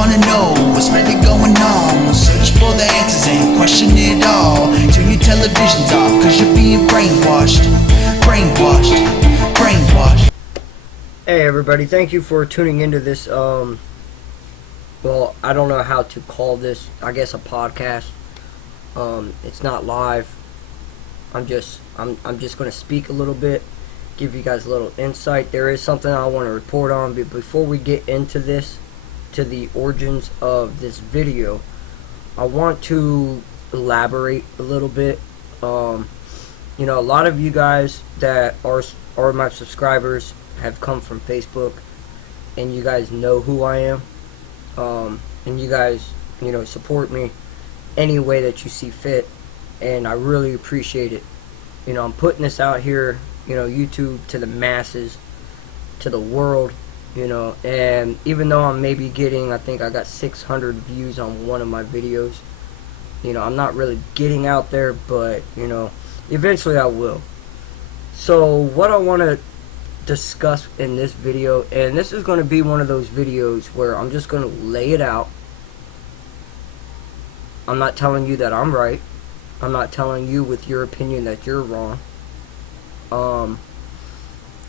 wanna know what's really going on. Search for the answers and question it all. Turn your televisions off, cause you're being brainwashed. Brainwashed. Brainwashed. Hey everybody, thank you for tuning into this, well, I don't know how to call this, I guess a podcast. It's not live. I'm just going to speak a little bit, give you guys a little insight. There is something I want to report on, but before we get into this, to the origins of this video, I want to elaborate a little bit. You know, a lot of you guys that are my subscribers have come from Facebook, and you guys know who I am, and you guys, you know, support me any way that you see fit, and I really appreciate it. You know, I'm putting this out here, you know, YouTube, to the masses, to the world, you know, and even though I'm maybe getting, I think I got 600 views on one of my videos, you know, I'm not really getting out there, but, you know, eventually I will. So what I want to discuss in this video, and this is going to be one of those videos where I'm just going to lay it out. I'm not telling you that I'm right. I'm not telling you with your opinion that you're wrong.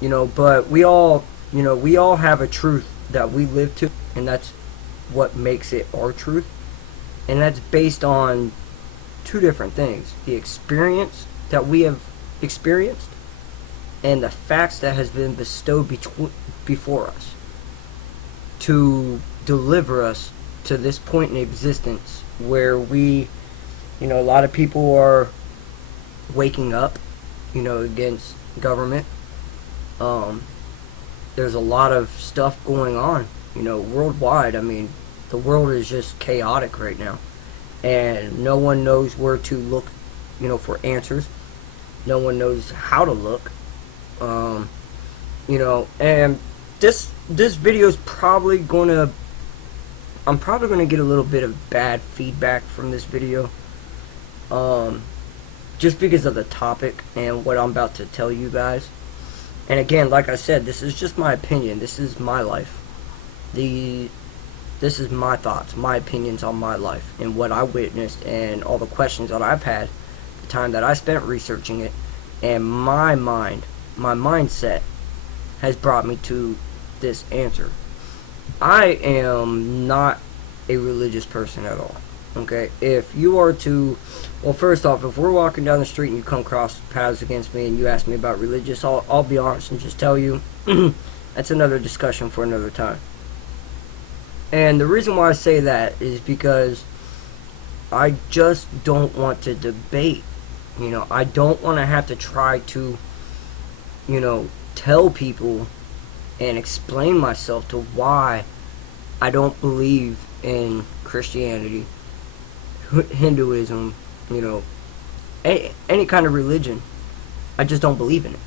You know, but we all, you know, we all have a truth that we live to, and that's what makes it our truth. And that's based on two different things: the experience that we have experienced, and the facts that has been bestowed before us to deliver us to this point in existence where we, you know, a lot of people are waking up, you know, against government. There's a lot of stuff going on, you know, worldwide. I mean, the world is just chaotic right now, and no one knows where to look, you know, for answers. No one knows how to look. You know, and this video is probably gonna, I'm probably gonna get a little bit of bad feedback from this video, just because of the topic and what I'm about to tell you guys. And again, like I said, this is just my opinion. This is my life. This is my thoughts, my opinions on my life and what I witnessed, and all the questions that I've had, the time that I spent researching it, and my mind, my mindset has brought me to this answer. I am not a religious person at all. Okay, if you are to, well, first off, if we're walking down the street and you come across paths against me and you ask me about religious, I'll be honest and just tell you that's another discussion for another time. And the reason why I say that is because I just don't want to debate. You know, I don't want to have to try to, you know, tell people and explain myself to why I don't believe in Christianity, Hinduism, you know, any kind of religion. I just don't believe in it.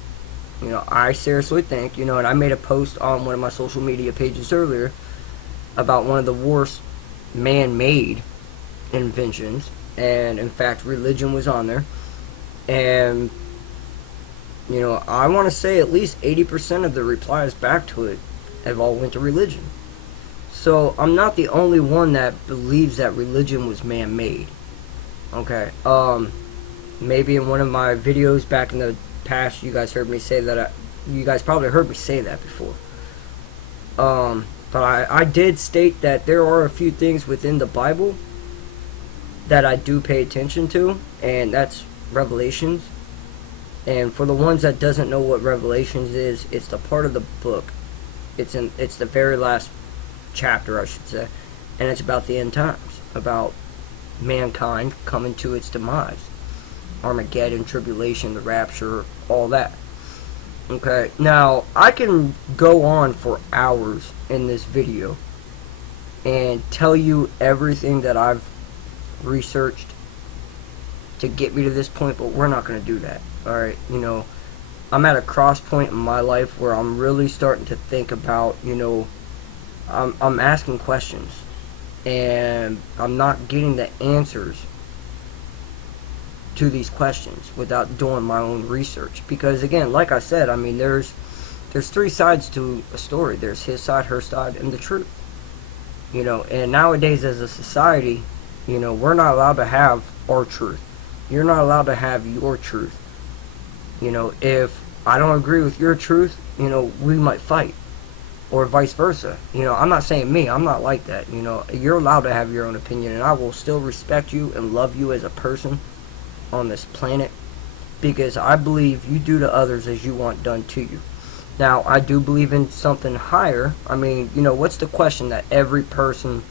You know, I seriously think, you know, and I made a post on one of my social media pages earlier about one of the worst man-made inventions, and in fact religion was on there. And you know, I want to say at least 80% of the replies back to it have all went to religion. So I'm not the only one that believes that religion was man-made. Okay, maybe in one of my videos back in the past, you guys heard me say that. You guys probably heard me say that before. But I did state that there are a few things within the Bible that I do pay attention to, and that's Revelations. And for the ones that doesn't know what Revelations is, it's the part of the book. It's the very last chapter, I should say, and it's about the end times, about mankind coming to its demise, Armageddon, tribulation, the rapture, all that. Okay, now I can go on for hours in this video and tell you everything that I've researched to get me to this point, but we're not going to do that. Alright, you know, I'm at a cross point in my life where I'm really starting to think about, you know, I'm asking questions, and I'm not getting the answers to these questions without doing my own research. Because again, like I said, I mean, there's three sides to a story. There's his side, her side, and the truth. And nowadays as a society, we're not allowed to have our truth. You're not allowed to have your truth. If I don't agree with your truth, we might fight. Or vice versa. I'm not saying me. I'm not like that. You're allowed to have your own opinion, and I will still respect you and love you as a person on this planet, because I believe you do to others as you want done to you. Now, I do believe in something higher. I mean, what's the question that every person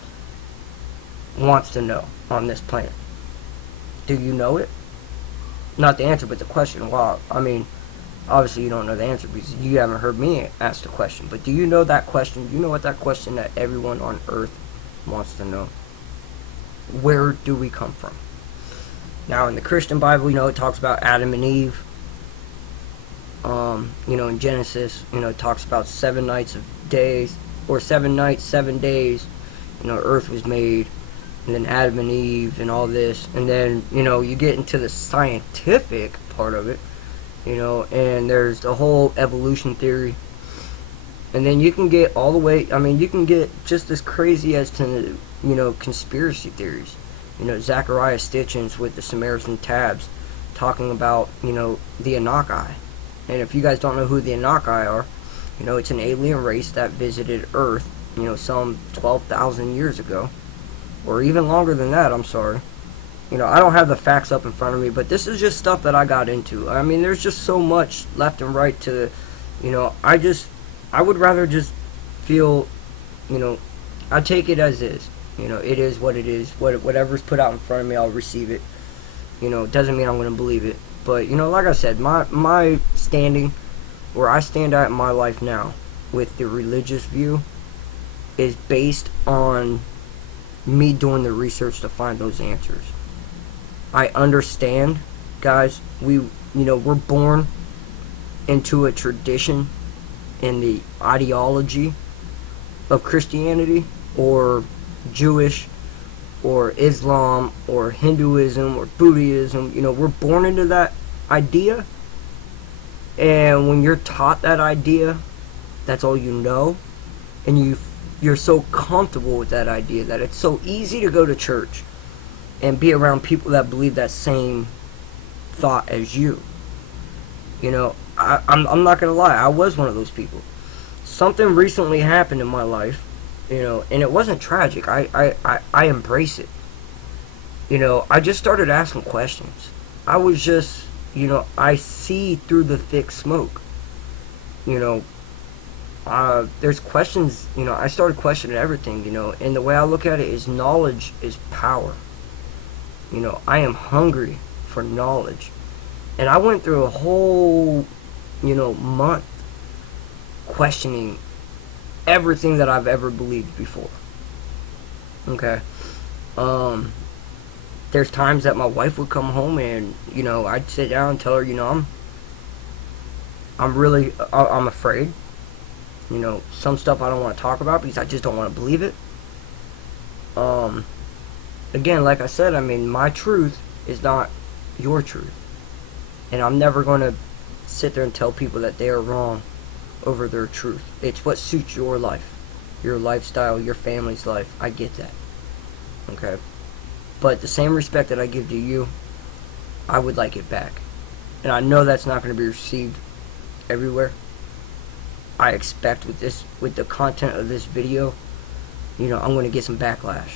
wants to know on this planet? Do you know it? Not the answer, but the question. Well, I mean, obviously you don't know the answer because you haven't heard me ask the question. But do you know that question? Do you know what that question that everyone on earth wants to know? Where do we come from? Now, in the Christian Bible, it talks about Adam and Eve. In Genesis, it talks about 7 nights of days, or 7 nights, 7 days, earth was made, and then Adam and Eve and all this. And then, you get into the scientific part of it, and there's the whole evolution theory. And then you can get all the way, you can get just as crazy as to, conspiracy theories. Zachariah Stitchins with the Samaritan Tabs talking about, the Anunnaki. And if you guys don't know who the Anunnaki are, it's an alien race that visited Earth, some 12,000 years ago. Or even longer than that, I'm sorry. I don't have the facts up in front of me, but this is just stuff that I got into. There's just so much left and right to, I would rather just feel, I take it as is. It is what it is. Whatever's put out in front of me, I'll receive it. It doesn't mean I'm going to believe it. But, like I said, my standing, where I stand at in my life now, with the religious view, is based on me doing the research to find those answers. I understand, guys, we're born into a tradition in the ideology of Christianity, or Jewish, or Islam, or Hinduism, or Buddhism. We're born into that idea, and when you're taught that idea, that's all you know, and you're so comfortable with that idea that it's so easy to go to church and be around people that believe that same thought as you. I'm not gonna lie, I was one of those people. Something recently happened in my life, and it wasn't tragic. I embrace it. I just started asking questions. I was just, I see through the thick smoke. There's questions, I started questioning everything, and the way I look at it is knowledge is power. I am hungry for knowledge. And I went through a whole, month questioning everything that I've ever believed before. Okay. There's times that my wife would come home and, I'd sit down and tell her, I'm afraid. Some stuff I don't want to talk about because I just don't want to believe it. Again, like I said, my truth is not your truth. And I'm never going to sit there and tell people that they are wrong over their truth. It's what suits your life, your lifestyle, your family's life. I get that. Okay? But the same respect that I give to you, I would like it back. And I know that's not going to be received everywhere. I expect with the content of this video, I'm going to get some backlash.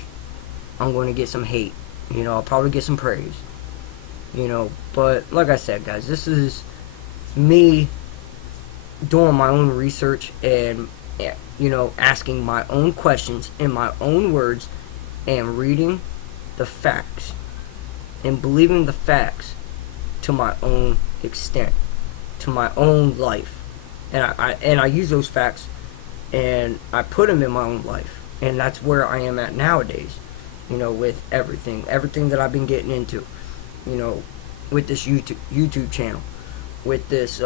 I'm going to get some hate. I'll probably get some praise. But like I said, guys, this is me doing my own research and, asking my own questions in my own words and reading the facts and believing the facts to my own extent, to my own life. And I use those facts and I put them in my own life. And that's where I am at nowadays, with everything that I've been getting into, with this YouTube channel, with this,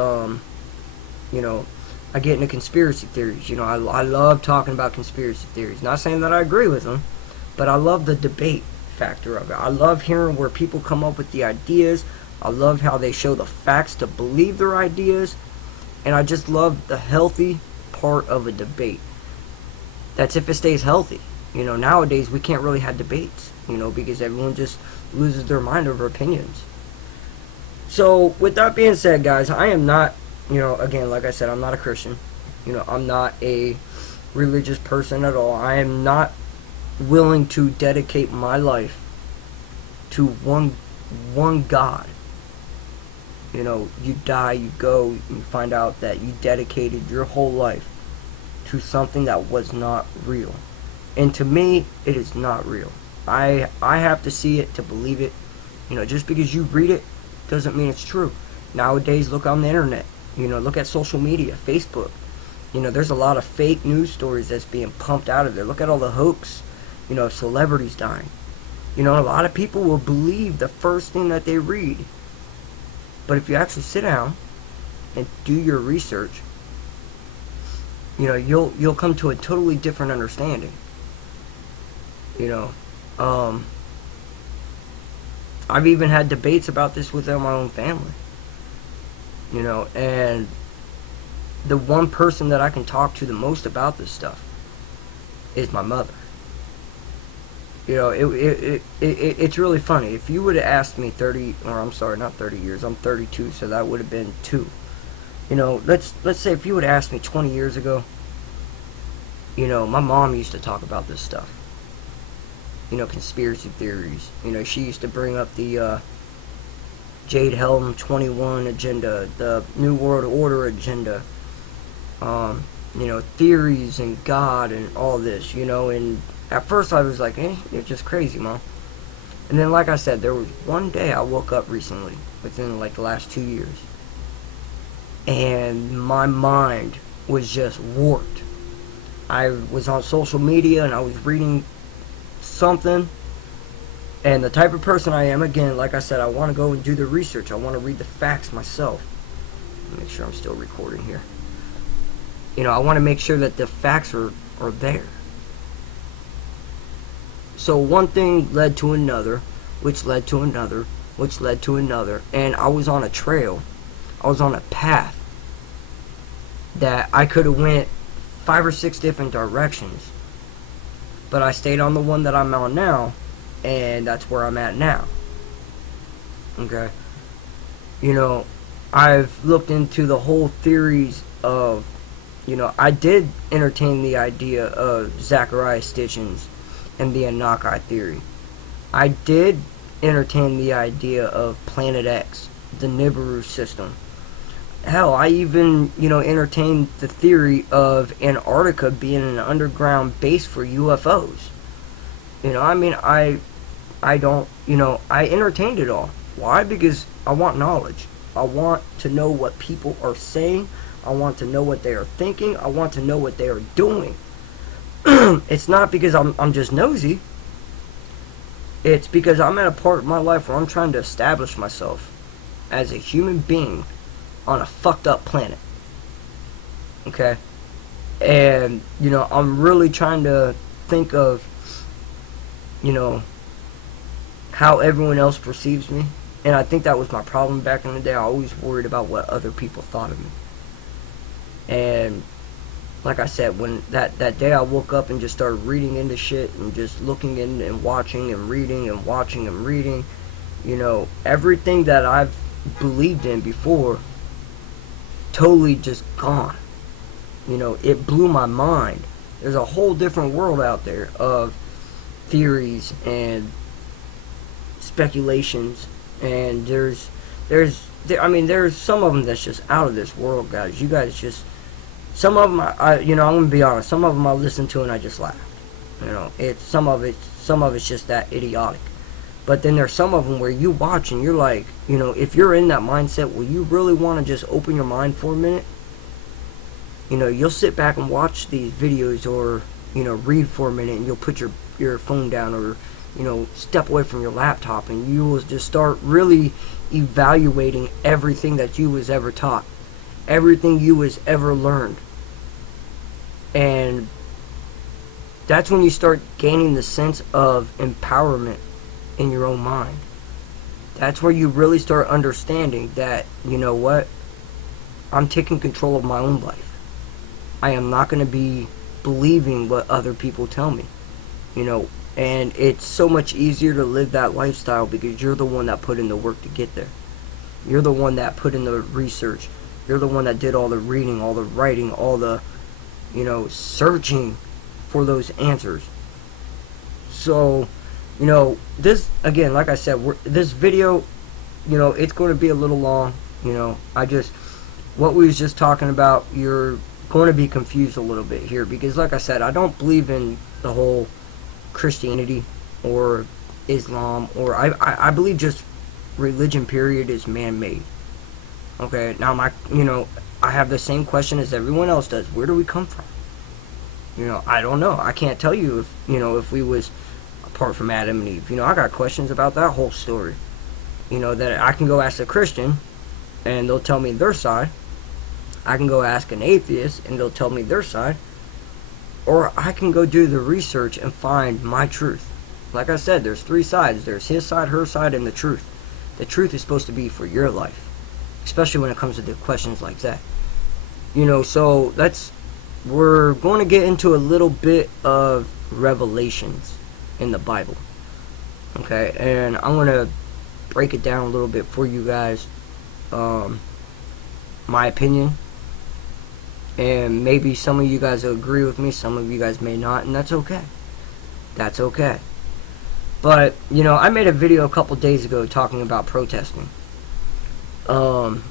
I get into conspiracy theories. I love talking about conspiracy theories. Not saying that I agree with them, but I love the debate factor of it. I love hearing where people come up with the ideas. I love how they show the facts to believe their ideas. And I just love the healthy part of a debate. That's if it stays healthy. Nowadays we can't really have debates, because everyone just loses their mind over opinions. So, with that being said, guys, I am not, again, like I said, I'm not a Christian. I'm not a religious person at all. I am not willing to dedicate my life to one God. You die, you go, you find out that you dedicated your whole life to something that was not real. And to me, it is not real. I have to see it to believe it. Just because you read it doesn't mean it's true. Nowadays, look on the internet. Look at social media, Facebook. There's a lot of fake news stories that's being pumped out of there. Look at all the hoax, celebrities dying. A lot of people will believe the first thing that they read. But if you actually sit down and do your research, you'll come to a totally different understanding. I've even had debates about this within my own family. And the one person that I can talk to the most about this stuff is my mother. It's really funny. If you would have asked me not 30 years, I'm 32, so that would have been 2. Let's say if you would have asked me 20 years ago, my mom used to talk about this stuff. Conspiracy theories. She used to bring up the Jade Helm 21 agenda, the New World Order agenda, theories and God and all this, and at first I was like, you're just crazy, Mom. And then, like I said, there was one day I woke up recently, within like the last 2 years, and my mind was just warped. I was on social media and I was reading something, and the type of person I am, again, like I said, I want to go and do the research. I want to read the facts myself. Make sure I'm still recording here. I want to make sure that the facts are there. So one thing led to another, which led to another, which led to another, and I was on a trail. I was on a path that I could have went 5 or 6 different directions, but I stayed on the one that I'm on now, and that's where I'm at now. Okay? I've looked into the whole theories of, I did entertain the idea of Zachariah Stitchin's and the Anakai theory. I did entertain the idea of Planet X, the Nibiru system. Hell, I even, entertained the theory of Antarctica being an underground base for UFOs. I don't, I entertained it all. Why? Because I want knowledge. I want to know what people are saying. I want to know what they are thinking. I want to know what they are doing. It's not because I'm just nosy. It's because I'm at a part of my life where I'm trying to establish myself as a human being on a fucked up planet. Okay? And, I'm really trying to think of, how everyone else perceives me. And I think that was my problem back in the day. I always worried about what other people thought of me. And like I said, when that day I woke up and just started reading into shit and just looking in and watching and reading and watching and reading, everything that I've believed in before totally just gone. It blew my mind. There's a whole different world out there of theories and speculations, and there's some of them that's just out of this world, guys. You guys just, some of them, I'm gonna be honest, some of them I listen to and I just laugh. Some of it's just that idiotic. But then there's some of them where you watch and you're like, if you're in that mindset where you really want to just open your mind for a minute, you'll sit back and watch these videos, or read for a minute, and you'll put your phone down, or step away from your laptop, and you will just start really evaluating everything that you was ever taught, everything you was ever learned. And that's when you start gaining the sense of empowerment in your own mind. That's where you really start understanding that, what, I'm taking control of my own life. I am not going to be believing what other people tell me. you know, and it's so much easier to live that lifestyle because you're the one that put in the work to get there. You're the one that put in the research. You're the one that did all the reading, all the writing, all the, you know, searching for those answers. So, you know, this, again, like I said, this video, you know, it's going to be a little long. You know, what we was just talking about, you're going to be confused a little bit here because, like I said, I don't believe in the whole Christianity or Islam, or I believe just religion period is man-made. Okay, now I have the same question as everyone else does. Where do we come from? You know, I don't know. I can't tell you if we was apart from Adam and Eve. You know, I got questions about that whole story. You know, that I can go ask a Christian and they'll tell me their side. I can go ask an atheist and they'll tell me their side. Or I can go do the research and find my truth. Like I said, there's three sides. There's his side, her side, and the truth. The truth is supposed to be for your life, especially when it comes to the questions like that. You know, so we're going to get into a little bit of revelations in the Bible. Okay, and I'm going to break it down a little bit for you guys. My opinion. And maybe some of you guys will agree with me, some of you guys may not, and that's okay. That's okay. But, you know, I made a video a couple days ago talking about protesting. You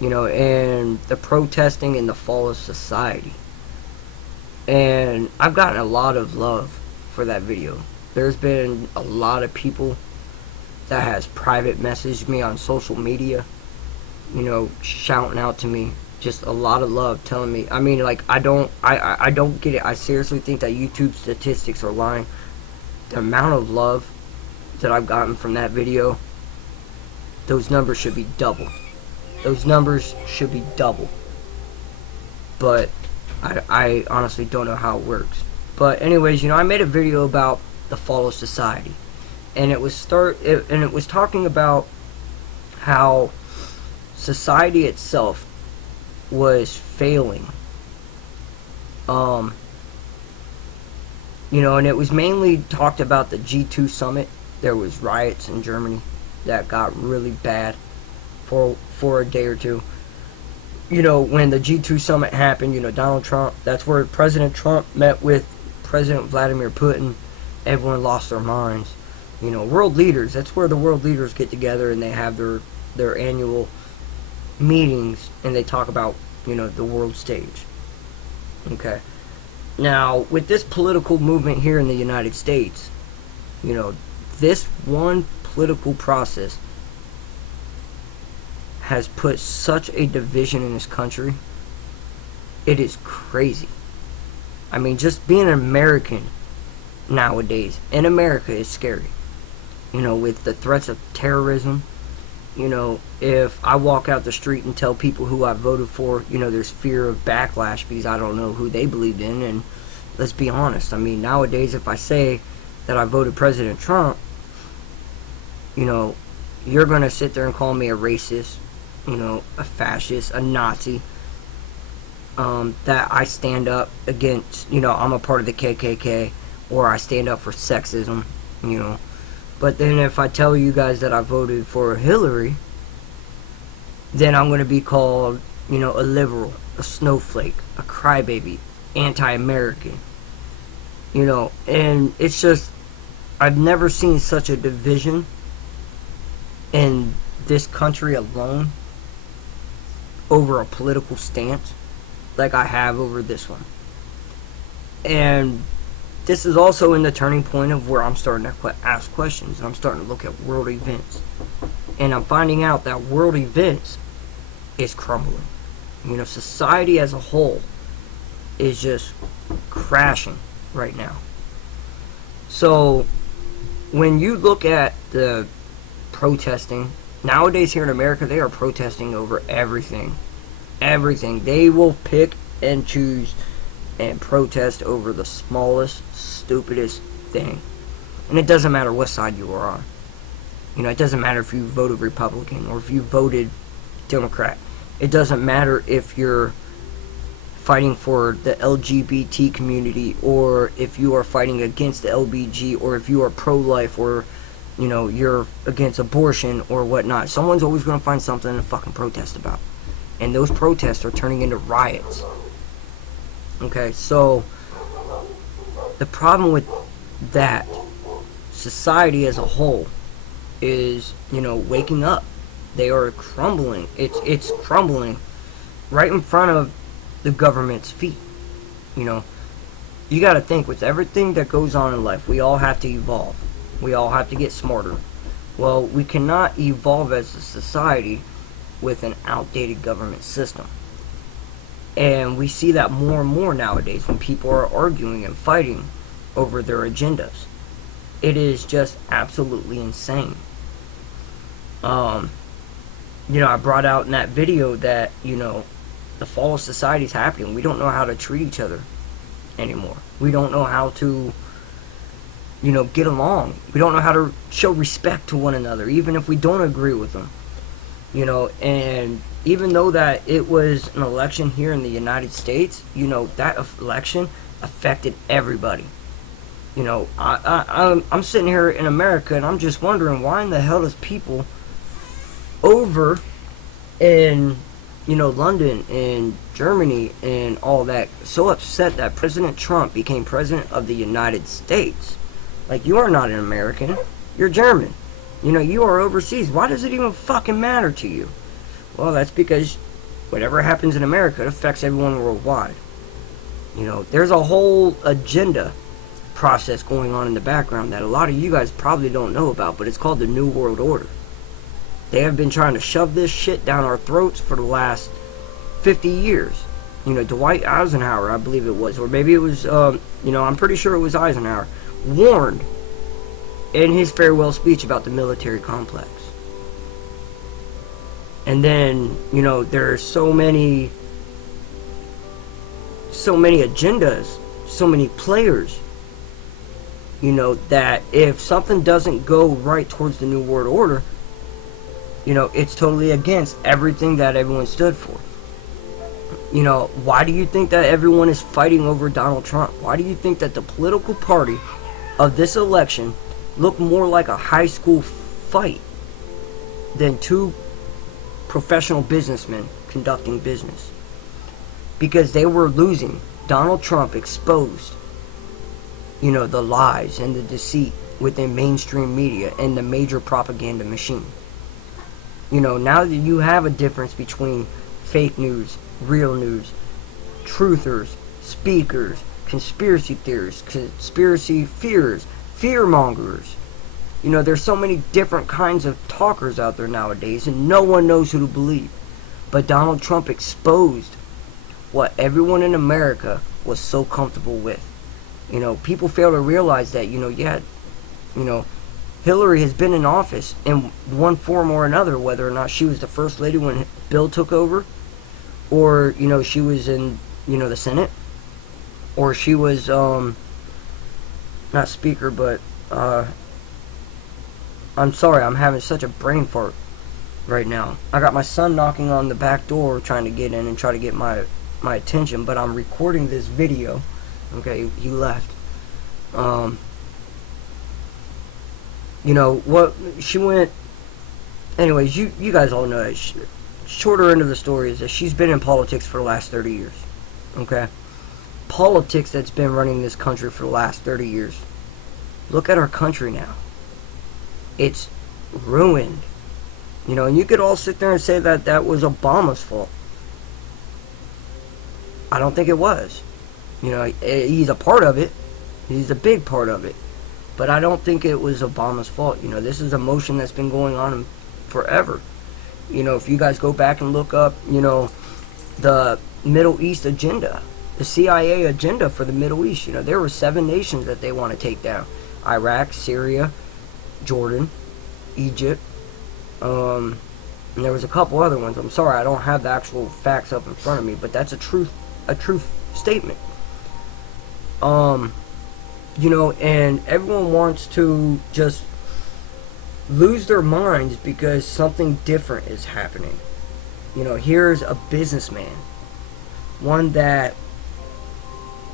know, and the protesting and the fall of society. And I've gotten a lot of love for that video. There's been a lot of people that has private messaged me on social media, you know, shouting out to me. Just a lot of love, telling me, I mean, like, I don't get it. I seriously think that YouTube statistics are lying. The amount of love that I've gotten from that video, those numbers should be double. Those numbers should be double. But I honestly don't know how it works. But anyways, you know, I made a video about the fall of society, and it was talking about how society itself was failing. You know, and it was mainly talked about the G2 summit. There was riots in Germany that got really bad for a day or two. You know, when the G2 summit happened, you know, Donald Trump, that's where President Trump met with President Vladimir Putin. Everyone lost their minds. You know, world leaders, that's where the world leaders get together and they have their annual meetings and they talk about, you know, the world stage. Okay. Now, with this political movement here in the United States, you know, this one political process has put such a division in this country. It is crazy. I mean, just being an American nowadays in America is scary. You know, with the threats of terrorism. You know, if I walk out the street and tell people who I voted for, you know, there's fear of backlash because I don't know who they believed in. And let's be honest, I mean, nowadays if I say that I voted President Trump, you know, you're going to sit there and call me a racist, you know, a fascist, a Nazi, that I stand up against, you know, I'm a part of the KKK, or I stand up for sexism, you know. But then if I tell you guys that I voted for Hillary, then I'm going to be called, you know, a liberal, a snowflake, a crybaby, anti-American. You know, and it's just, I've never seen such a division in this country alone over a political stance like I have over this one. And this is also in the turning point of where I'm starting to ask questions. And I'm starting to look at world events. And I'm finding out that world events is crumbling. You know, society as a whole is just crashing right now. So, when you look at the protesting, nowadays here in America, they are protesting over everything. Everything. They will pick and choose and protest over the smallest, stupidest thing. And it doesn't matter what side you are on. You know, it doesn't matter if you voted Republican or if you voted Democrat. It doesn't matter if you're fighting for the LGBT community, or if you are fighting against the LBG, or if you are pro-life, or you're against abortion or whatnot, someone's always going to find something to fucking protest about. And those protests are turning into riots. Okay, so the problem with that, society as a whole is, waking up. They are crumbling. It's crumbling right in front of the government's feet. You got to think, with everything that goes on in life, we all have to evolve. We all have to get smarter. Well, we cannot evolve as a society with an outdated government system. And we see that more and more nowadays when people are arguing and fighting over their agendas. It is just absolutely insane. I brought out in that video that, the fall of society is happening. We don't know how to treat each other anymore. We don't know how to, get along. We don't know how to show respect to one another, even if we don't agree with them. And even though that it was an election here in the United States, that election affected everybody. I'm sitting here in America, and I'm just wondering, why in the hell does people over in London and Germany and all that so upset that President Trump became president of the United States? Like, you are not an American, you're German. You are overseas. Why does it even fucking matter to you? Well, that's because whatever happens in America, it affects everyone worldwide. There's a whole agenda process going on in the background that a lot of you guys probably don't know about, but it's called the New World Order. They have been trying to shove this shit down our throats for the last 50 years. Dwight Eisenhower, I believe it was, or maybe it was, I'm pretty sure it was Eisenhower, warned in his farewell speech about the military complex. And then, there are so many agendas, so many players, that if something doesn't go right towards the New World Order, it's totally against everything that everyone stood for. Why do you think that everyone is fighting over Donald Trump? Why do you think that the political party of this election looked more like a high school fight than two professional businessmen conducting business? Because they were losing. Donald Trump exposed, the lies and the deceit within mainstream media and the major propaganda machine. Now that you have a difference between fake news, real news, truthers, speakers, conspiracy theorists, conspiracy fears, fear-mongers. There's so many different kinds of talkers out there nowadays, and no one knows who to believe. But Donald Trump exposed what everyone in America was so comfortable with. People fail to realize that, Hillary has been in office in one form or another, whether or not she was the first lady when Bill took over, or, she was in, the Senate, or she was, not speaker, but, I'm sorry, I'm having such a brain fart right now. I got my son knocking on the back door trying to get in and try to get my attention, but I'm recording this video. Okay, he left. What she went. Anyways, you guys all know it. Shorter end of the story is that she's been in politics for the last 30 years. Okay, politics that's been running this country for the last 30 years. Look at our country now. It's ruined. And you could all sit there and say that that was Obama's fault. I don't think it was. He's a part of it. He's a big part of it. But I don't think it was Obama's fault. This is a motion that's been going on forever. If you guys go back and look up, the Middle East agenda, the CIA agenda for the Middle East, there were 7 nations that they want to take down. Iraq, Syria, Jordan, Egypt, and there was a couple other ones. I'm sorry, I don't have the actual facts up in front of me, but that's a truth statement. And everyone wants to just lose their minds because something different is happening. Here's a businessman one that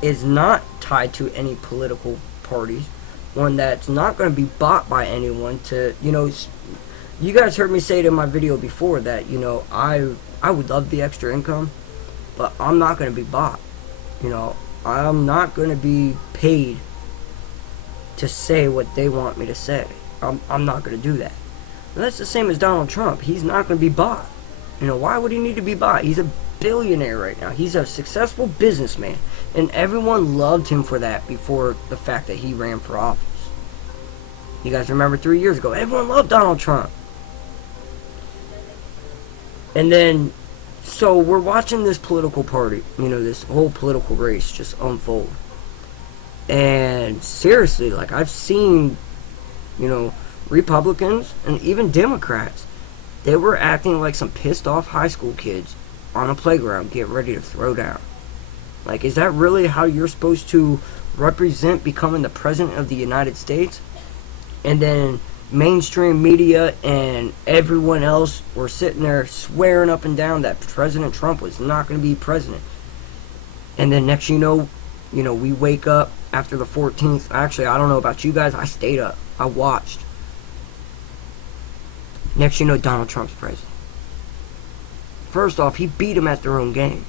is not tied to any political parties, one that's not going to be bought by anyone to, you guys heard me say it in my video before that, I would love the extra income, but I'm not going to be bought. I'm not going to be paid to say what they want me to say. I'm not going to do that. And that's the same as Donald Trump. He's not going to be bought. Why would he need to be bought? He's a billionaire right now. He's a successful businessman. And everyone loved him for that before the fact that he ran for office. You guys remember 3 years ago, everyone loved Donald Trump. And then, so we're watching this political party, this whole political race just unfold. And seriously, like, I've seen, Republicans and even Democrats, they were acting like some pissed off high school kids on a playground getting ready to throw down. Like, is that really how you're supposed to represent becoming the president of the United States? And then mainstream media and everyone else were sitting there swearing up and down that President Trump was not going to be president. And then next we wake up after the 14th. Actually, I don't know about you guys. I stayed up. I watched. Next Donald Trump's president. First off, he beat him at their own game.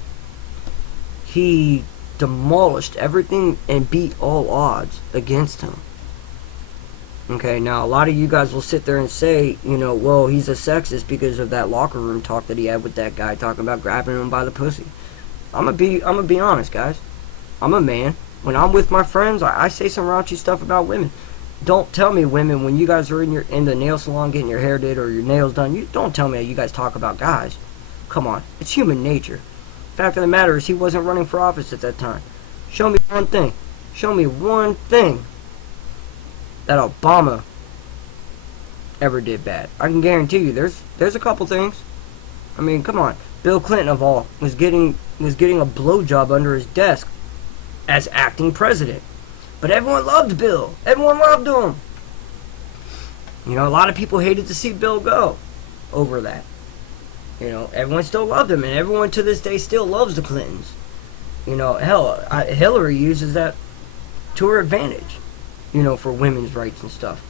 He demolished everything and beat all odds against him. Okay, now a lot of you guys will sit there and say, well, he's a sexist because of that locker room talk that he had with that guy talking about grabbing him by the pussy. I'm gonna be honest, guys. I'm a man. When I'm with my friends, I say some raunchy stuff about women. Don't tell me, women, when you guys are in the nail salon getting your hair did or your nails done, you don't tell me that you guys talk about guys. Come on, it's human nature. Fact of the matter is, he wasn't running for office at that time. Show me one thing. Show me one thing that Obama ever did bad. I can guarantee you, there's a couple things. I mean, come on. Bill Clinton, of all, was getting a blowjob under his desk as acting president. But everyone loved Bill. Everyone loved him. A lot of people hated to see Bill go over that. Everyone still loved him, and everyone to this day still loves the Clintons. Hell, Hillary uses that to her advantage, for women's rights and stuff.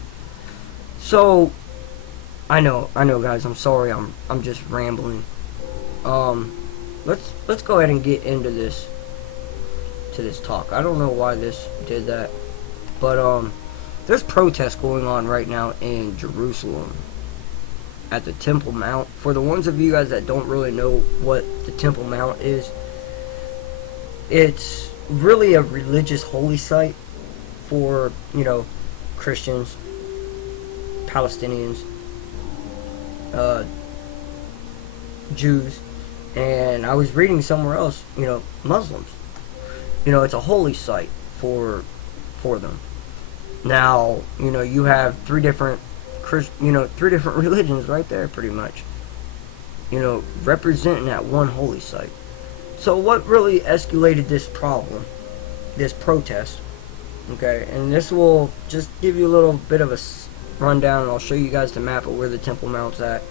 So, I know, guys. I'm sorry. I'm just rambling. Let's go ahead and get into this talk. I don't know why this did that, but there's protests going on right now in Jerusalem at the Temple Mount. For the ones of you guys that don't really know what the Temple Mount is, it's really a religious holy site for, Christians, Palestinians, Jews, and I was reading somewhere else, Muslims. It's a holy site for them. Now, you have three different religions right there, pretty much. Representing that one holy site. So what really escalated this problem, this protest, okay, and this will just give you a little bit of a rundown, and I'll show you guys the map of where the Temple Mount's at,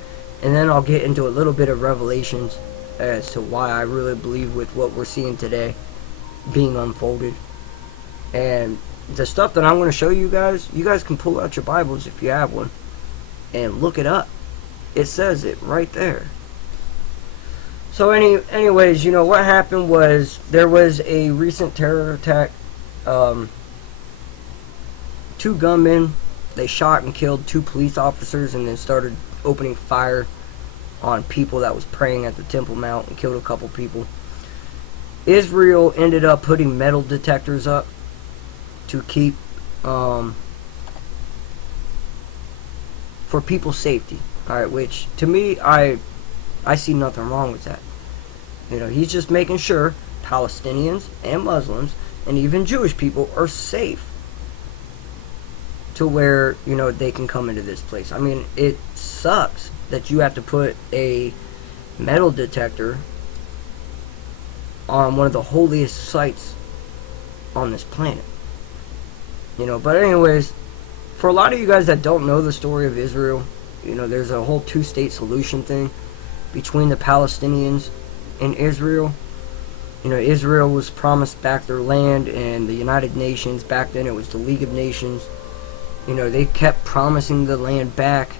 and then I'll get into a little bit of revelations as to why I really believe with what we're seeing today being unfolded. And the stuff that I'm going to show you guys can pull out your Bibles if you have one and look it up. It says it right there. So anyways, what happened was there was a recent terror attack. 2 gunmen, they shot and killed 2 police officers and then started opening fire on people that was praying at the Temple Mount and killed a couple people. Israel ended up putting metal detectors up to keep for people's safety. Alright, which to me, I see nothing wrong with that. He's just making sure Palestinians and Muslims and even Jewish people are safe to where, they can come into this place. I mean, it sucks that you have to put a metal detector on one of the holiest sites on this planet. But anyways, for a lot of you guys that don't know the story of Israel, there's a whole 2-state solution thing between the Palestinians and Israel. You know, Israel was promised back their land, and the United Nations, back then it was the League of Nations, you know, they kept promising the land back.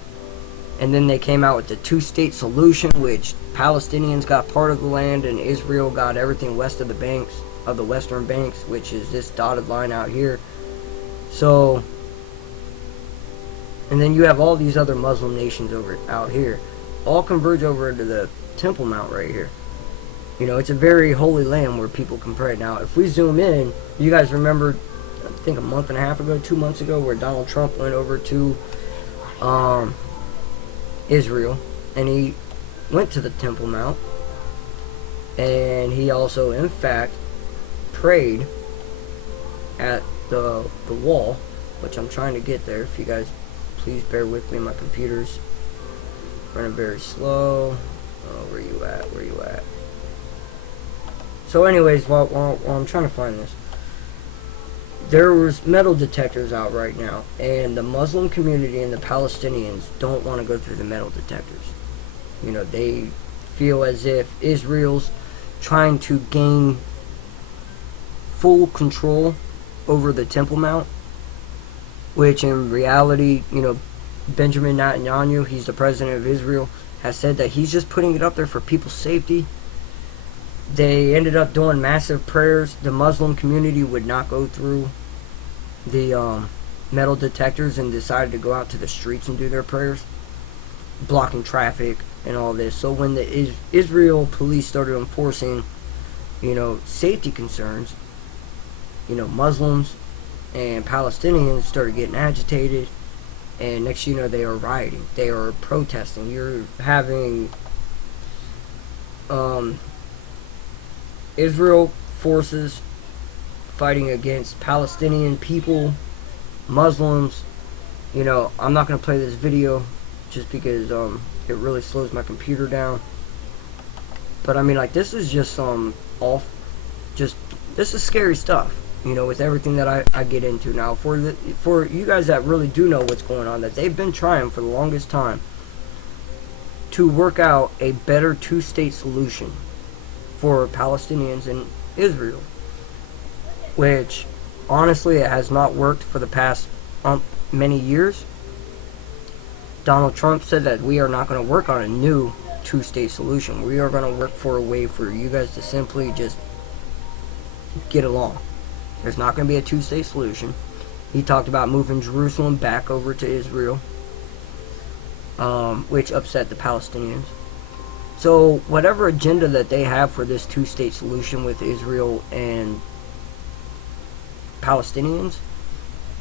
And then they came out with the two-state solution, which Palestinians got part of the land and Israel got everything west of the banks, of the western banks, which is this dotted line out here. So, and then you have all these other Muslim nations over out here, all converge over into the Temple Mount right here. You know, it's a very holy land where people can pray. Now, if we zoom in, you guys remember, I think a month and a half ago, 2 months ago, where Donald Trump went over to Israel, and he went to the Temple Mount, and he also, in fact, prayed at the wall, which I'm trying to get there. If you guys please bear with me, my computer's running very slow. Oh, where you at? So anyways, while I'm trying to find this, there was metal detectors out right now, and the Muslim community and the Palestinians don't want to go through the metal detectors. You know, they feel as if Israel's trying to gain full control over the Temple Mount, which in reality, you know, Benjamin Netanyahu, he's the president of Israel, has said that he's just putting it up there for people's safety. They ended up doing massive prayers. The Muslim community would not go through the metal detectors and decided to go out to the streets and do their prayers, blocking traffic and all this. So when the Israel police started enforcing, you know, safety concerns, you know, Muslims and Palestinians started getting agitated, and next you know, they are rioting, they are protesting. You're having Israel forces fighting against Palestinian people, Muslims. You know, I'm not going to play this video just because it really slows my computer down. But I mean, like, this is just this is scary stuff, you know, with everything that I get into now. For you guys that really do know what's going on, that they've been trying for the longest time to work out a better two-state solution for Palestinians and Israel, which honestly it has not worked for the past many years. Donald Trump said that we are not going to work on a new two-state solution. We are going to work for a way for you guys to simply just get along. There's not going to be a two-state solution. He talked about moving Jerusalem back over to Israel, which upset the Palestinians. So whatever agenda that they have for this two-state solution with Israel and Palestinians,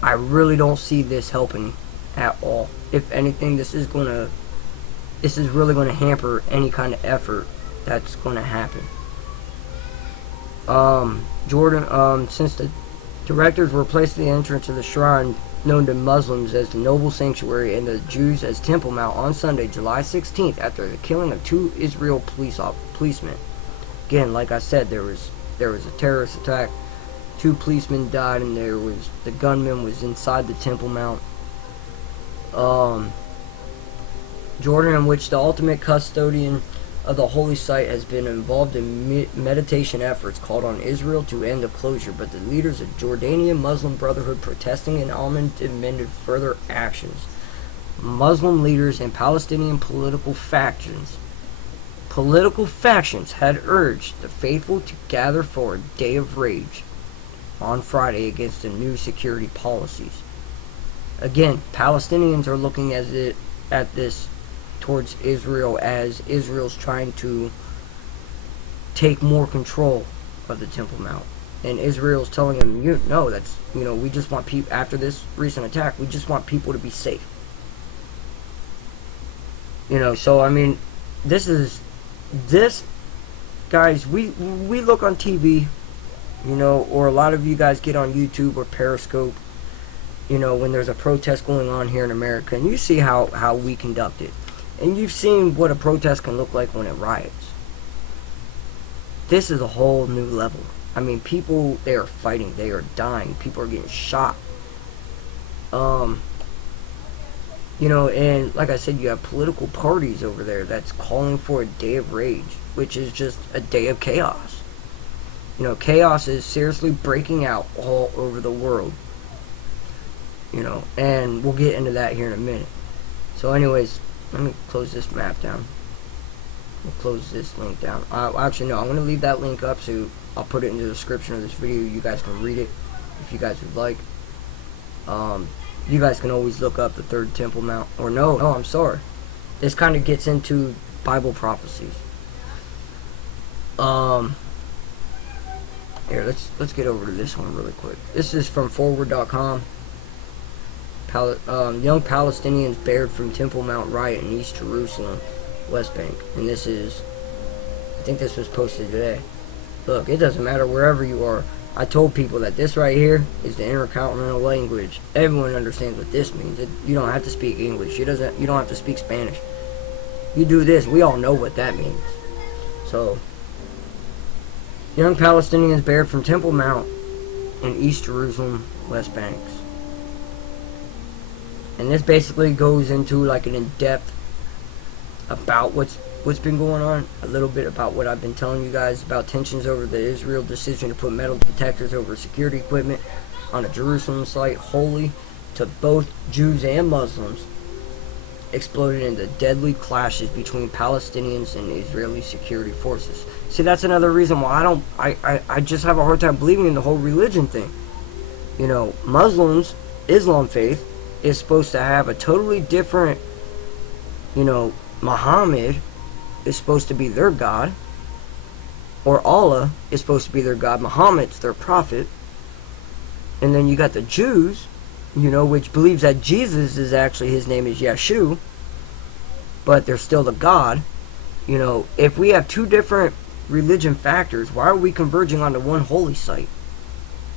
I really don't see this helping at all. If anything, this is really going to hamper any kind of effort that's going to happen. Jordan, since the directors were placed at the entrance of the shrine known to Muslims as the Noble Sanctuary and the Jews as Temple Mount on Sunday, July 16th, after the killing of 2 Israel policemen. Again, like I said, there was a terrorist attack. 2 policemen died, and the gunman was inside the Temple Mount. Jordan, in which the ultimate custodian of the holy site has been involved in meditation efforts, called on Israel to end the closure, but the leaders of Jordanian Muslim Brotherhood protesting in Amman demanded further actions. Muslim leaders and Palestinian political factions had urged the faithful to gather for a day of rage on Friday against the new security policies. Again, Palestinians are looking at this towards Israel, as Israel's trying to take more control of the Temple Mount, and Israel's telling them, we just want people, after this recent attack, we just want people to be safe. You know, so I mean, this guys, we look on TV, you know, or a lot of you guys get on YouTube or Periscope, you know, when there's a protest going on here in America, and you see how we conduct it. And you've seen what a protest can look like when it riots. This is a whole new level. I mean, people, they are fighting, they are dying, people are getting shot. You know, and like I said, you have political parties over there that's calling for a day of rage, which is just a day of chaos. You know, chaos is seriously breaking out all over the world. You know, and we'll get into that here in a minute. So anyways, let me close this map down. We'll close this link down. Actually, no, I'm going to leave that link up, so I'll put it in the description of this video. You guys can read it if you guys would like. You guys can always look up the Third Temple Mount. Or no, I'm sorry. This kind of gets into Bible prophecies. Here, let's get over to this one really quick. This is from forward.com. Young Palestinians bared from Temple Mount riot in East Jerusalem, West Bank. And this is, I think this was posted today. Look, it doesn't matter wherever you are. I told people that this right here is the intercontinental language. Everyone understands what this means. You don't have to speak English. You don't have to speak Spanish. You do this, we all know what that means. So, young Palestinians bared from Temple Mount in East Jerusalem, West Banks. And this basically goes into like an in-depth about what's been going on, a little bit about what I've been telling you guys about tensions over the Israel decision to put metal detectors over security equipment on a Jerusalem site holy to both Jews and Muslims exploded into deadly clashes between Palestinians and Israeli security forces. See, that's another reason why I just have a hard time believing in the whole religion thing. You know, Muslims, Islam faith, is supposed to have a totally different, you know, Muhammad is supposed to be their God, or Allah is supposed to be their God, Muhammad's their prophet, and then you got the Jews, you know, which believes that Jesus is actually, his name is Yeshua, but they're still the God. You know, if we have two different religion factors, why are we converging onto one holy site?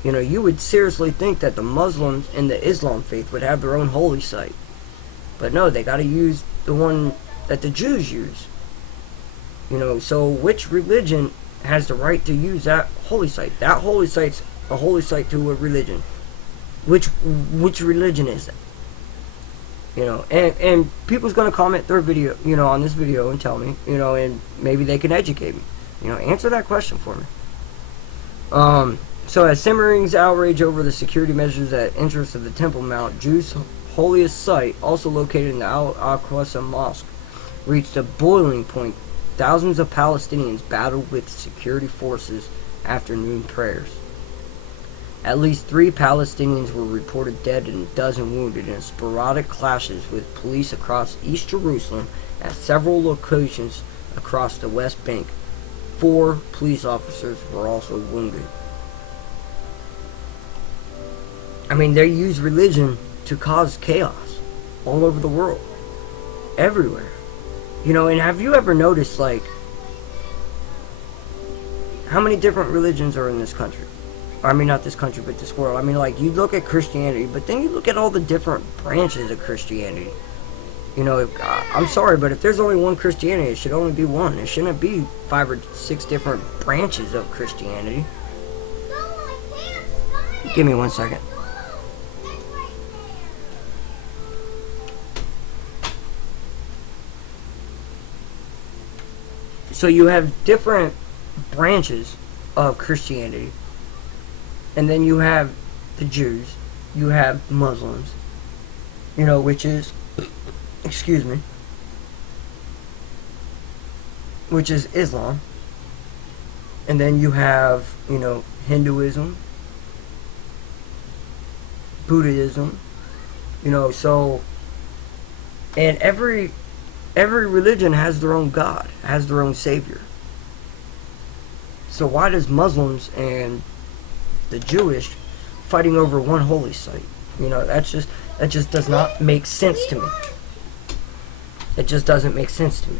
You know, you would seriously think that the Muslims and the Islam faith would have their own holy site, but no, they got to use the one that the Jews use. You know, so which religion has the right to use that holy site? That holy site's a holy site to a religion. Which religion is that? You know, and people's gonna comment their video, you know, on this video and tell me, you know, and maybe they can educate me. You know, answer that question for me. So as simmering's outrage over the security measures at entrance of the Temple Mount, Jews' holiest site, also located in the Al-Aqsa Mosque, reached a boiling point, thousands of Palestinians battled with security forces after noon prayers. At least 3 Palestinians were reported dead and a dozen wounded in sporadic clashes with police across East Jerusalem at several locations across the West Bank. 4 police officers were also wounded. I mean, they use religion to cause chaos all over the world. Everywhere. You know, and have you ever noticed, like, how many different religions are in this country? I mean, not this country, but this world. I mean, like, you look at Christianity, but then you look at all the different branches of Christianity. You know, I'm sorry, but if there's only one Christianity, it should only be one. It shouldn't be 5 or 6 different branches of Christianity. Give me 1 second. So you have different branches of Christianity. And then you have the Jews. You have Muslims. You know, which is, excuse me, which is Islam. And then you have, you know, Hinduism, Buddhism, you know, so, and every religion has their own God, has their own savior. So why does Muslims and the Jewish fighting over one holy site? You know, that just does not make sense to me. It just doesn't make sense to me.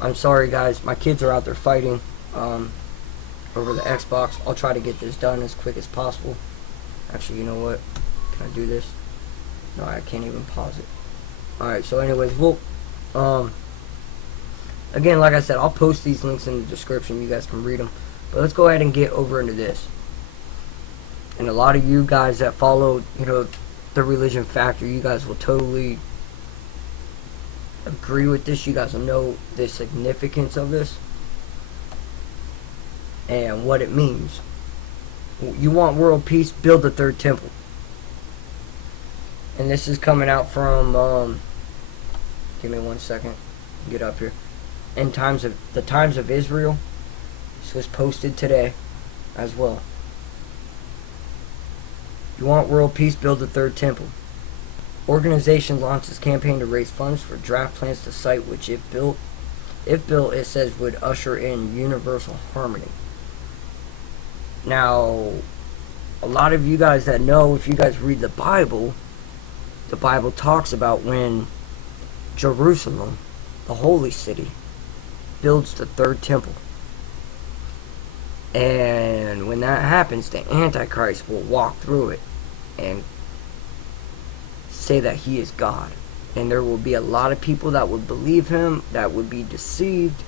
I'm sorry, guys. My kids are out there fighting over the Xbox. I'll try to get this done as quick as possible. Actually, you know what? Can I do this? No, I can't even pause it. Alright, so anyways, we'll again, like I said, I'll post these links in the description. You guys can read them. But let's go ahead and get over into this. And a lot of you guys that follow, you know, the religion factor, you guys will totally agree with this. You guys will know the significance of this. and what it means. You want world peace? Build the third temple. And this is coming out from, give me 1 second, get up here. The Times of Israel. This was posted today as well. You want world peace? Build the third temple. Organization launches campaign to raise funds for draft plans to site which, if built, it says would usher in universal harmony. Now, a lot of you guys that know, if you guys read the Bible talks about when Jerusalem, the holy city, builds the third temple. And when that happens, the Antichrist will walk through it and say that he is God. And there will be a lot of people that would believe him, that would be deceived.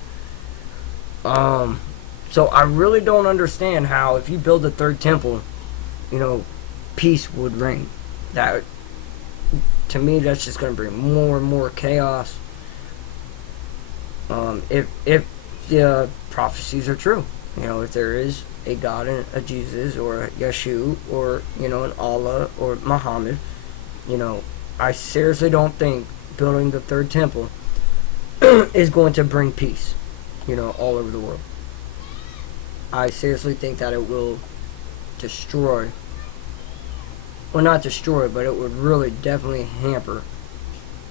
So I really don't understand how, if you build a third temple, peace would reign. That, to me, that's just going to bring more and more chaos. If the prophecies are true, if there is a God and a Jesus or a Yeshua or an Allah or Muhammad, I seriously don't think building the third temple is going to bring peace, all over the world. I seriously think that it will destroy, well, not destroy, but it would really definitely hamper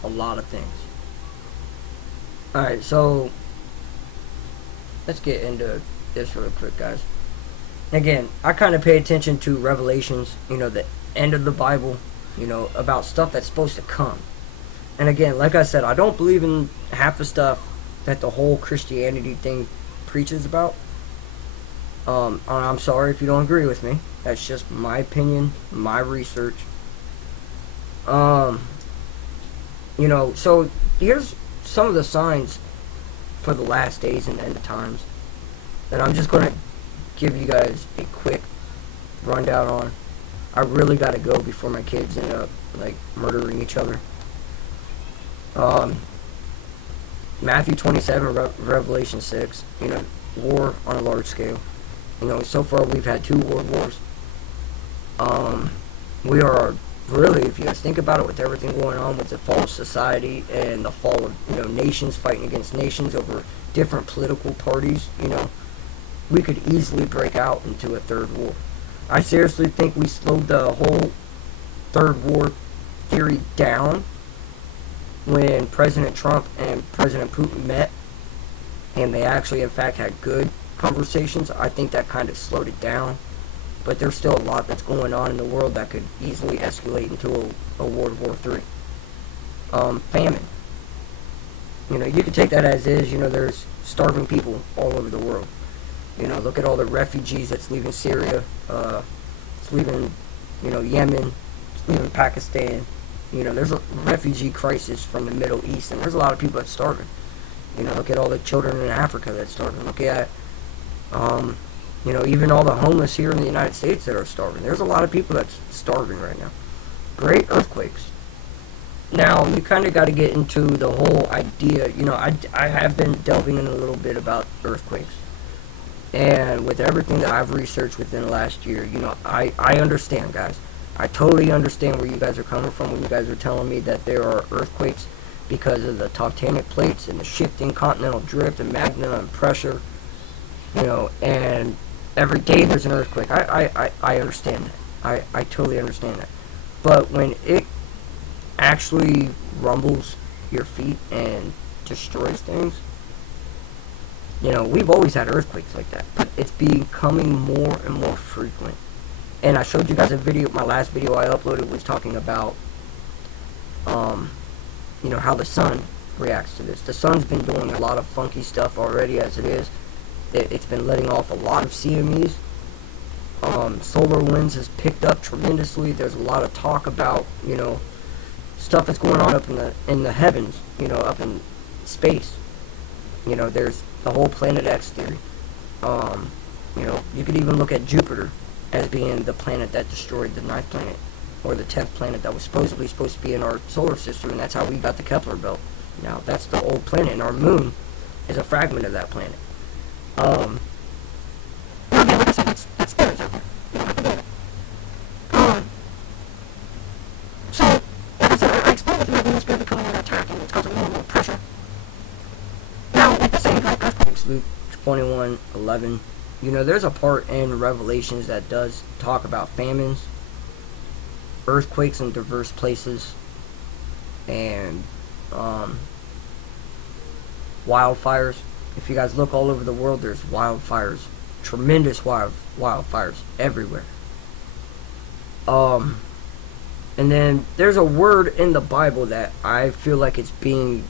a lot of things. Alright, so let's get into this real quick, guys. Again, I kind of pay attention to Revelations, the end of the Bible, about stuff that's supposed to come. And again, like I said, I don't believe in half the stuff that the whole Christianity thing preaches about. I'm sorry if you don't agree with me. That's just my opinion, my research. So here's some of the signs for the last days and end times that I'm just going to give you guys a quick rundown on. I really got to go before my kids end up murdering each other. Matthew 27, Revelation 6, war on a large scale. So far we've had 2 world wars. We are really, if you guys think about it, with everything going on with the fall of society and the fall of, nations fighting against nations over different political parties, we could easily break out into a third war. I seriously think we slowed the whole third war theory down when President Trump and President Putin met, and they actually, in fact, had good conversations. I think that kind of slowed it down, but there's still a lot that's going on in the world that could easily escalate into a World War III. Famine. You could take that as is. There's starving people all over the world. Look at all the refugees that's leaving Syria, it's leaving, Yemen, it's leaving Pakistan. There's a refugee crisis from the Middle East, and there's a lot of people that's starving. Look at all the children in Africa that's starving. Look at, even all the homeless here in the United States that are starving. There's a lot of people that's starving right now. Great earthquakes. Now, you kind of got to get into the whole idea. I have been delving in a little bit about earthquakes. And with everything that I've researched within the last year, I understand, guys. I totally understand where you guys are coming from when you guys are telling me that there are earthquakes because of the tectonic plates and the shifting continental drift and magma and pressure, and every day there's an earthquake. I understand that. I totally understand that. But when it actually rumbles your feet and destroys things, we've always had earthquakes like that, but it's becoming more and more frequent. And I showed you guys a video, my last video I uploaded was talking about, how the sun reacts to this. The sun's been doing a lot of funky stuff already as it is. It's been letting off a lot of CMEs. Solar winds has picked up tremendously. There's a lot of talk about, stuff that's going on up in the heavens, up in space. There's the whole Planet X theory. You could even look at Jupiter as being the planet that destroyed the 9th planet, or the 10th planet that was supposed to be in our solar system, and that's how we got the Kepler belt. Now, that's the old planet, and our moon is a fragment of that planet. books, Luke 21:11. You know, there's a part in Revelations that does talk about famines, earthquakes in diverse places, and wildfires. If you guys look all over the world, there's wildfires, tremendous wildfires everywhere. And then there's a word in the Bible that I feel like it's being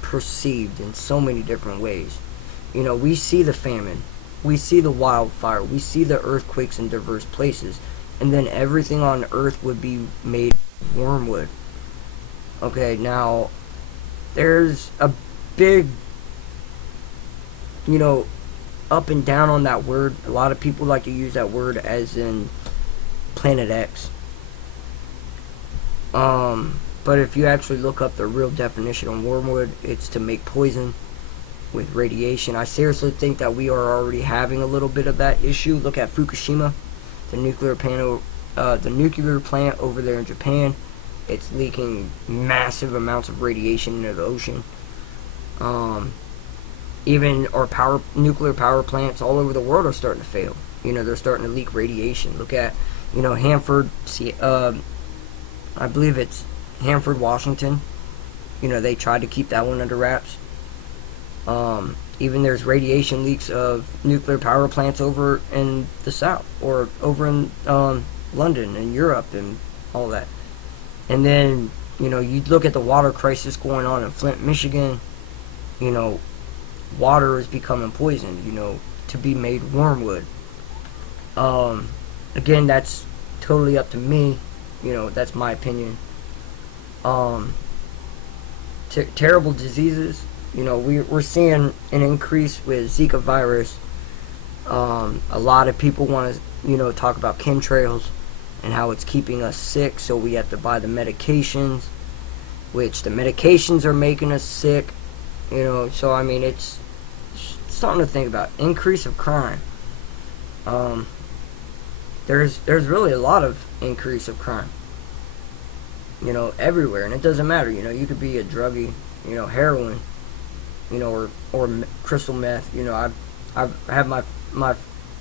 perceived in so many different ways. You know, we see the famine, we see the wildfire, we see the earthquakes in diverse places, and then everything on earth would be made of wormwood. Okay, now there's a big, you know, up and down on that word. A lot of people like to use that word as in Planet X. But if you actually look up the real definition on wormwood, it's to make poison with radiation. I seriously think that we are already having a little bit of that issue. Look at Fukushima, the nuclear plant over there in Japan. It's leaking massive amounts of radiation into the ocean. Even our nuclear power plants all over the world are starting to fail. You know, they're starting to leak radiation. Look at, you know, Hanford, I believe it's Hanford, Washington. You know, they tried to keep that one under wraps. Even there's radiation leaks of nuclear power plants over in the south, or over in London and Europe and all that. And then, you know, you look at the water crisis going on in Flint, Michigan. You know, water is becoming poisoned, you know, to be made wormwood. Again, that's totally up to me. You know, that's my opinion. Terrible diseases. You know, we're seeing an increase with Zika virus. A lot of people want to, you know, talk about chemtrails and how it's keeping us sick, so we have to buy the medications, which the medications are making us sick. You know, so I mean, it's something to think about. Increase of crime. There's really a lot of increase of crime. You know, everywhere, and it doesn't matter. You know, you could be a druggie, you know, heroin, you know, or crystal meth. You know, I've had my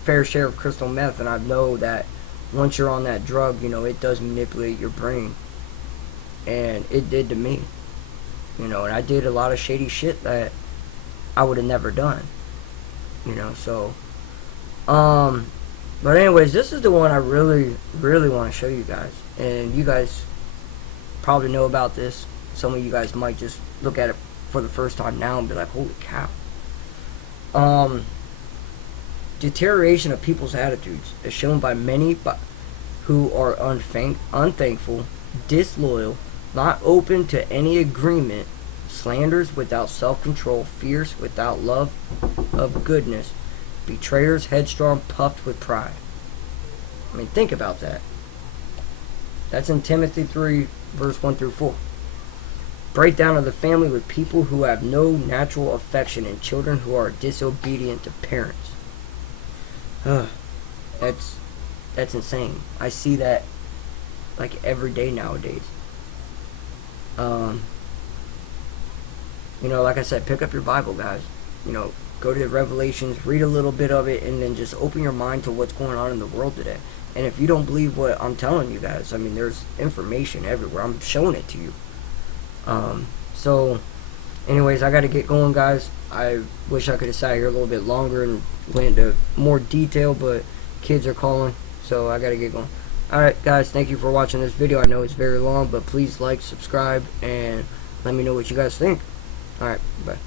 fair share of crystal meth, and I know that once you're on that drug, you know, it does manipulate your brain, and it did to me. You know, and I did a lot of shady shit that I would have never done. You know, so but anyways, this is the one I really want to show you guys, and you guys probably know about this. Some of you guys might just look at it for the first time now and be like, holy cow. Deterioration of people's attitudes is shown by many who are unthankful, disloyal, not open to any agreement, slanders without self-control, fierce without love of goodness, betrayers, headstrong, puffed with pride. I mean, think about that. That's in Timothy 3, verse 1 through 4. Breakdown of the family with people who have no natural affection and children who are disobedient to parents. That's insane. I see that like every day nowadays. You know, like I said, pick up your Bible, guys. You know, go to the Revelations, read a little bit of it, and then just open your mind to what's going on in the world today. And if you don't believe what I'm telling you guys, I mean, there's information everywhere. I'm showing it to you. So, anyways, I got to get going, guys. I wish I could have sat here a little bit longer and went into more detail, but kids are calling, so I got to get going. Alright, guys, thank you for watching this video. I know it's very long, but please like, subscribe, and let me know what you guys think. Alright, bye.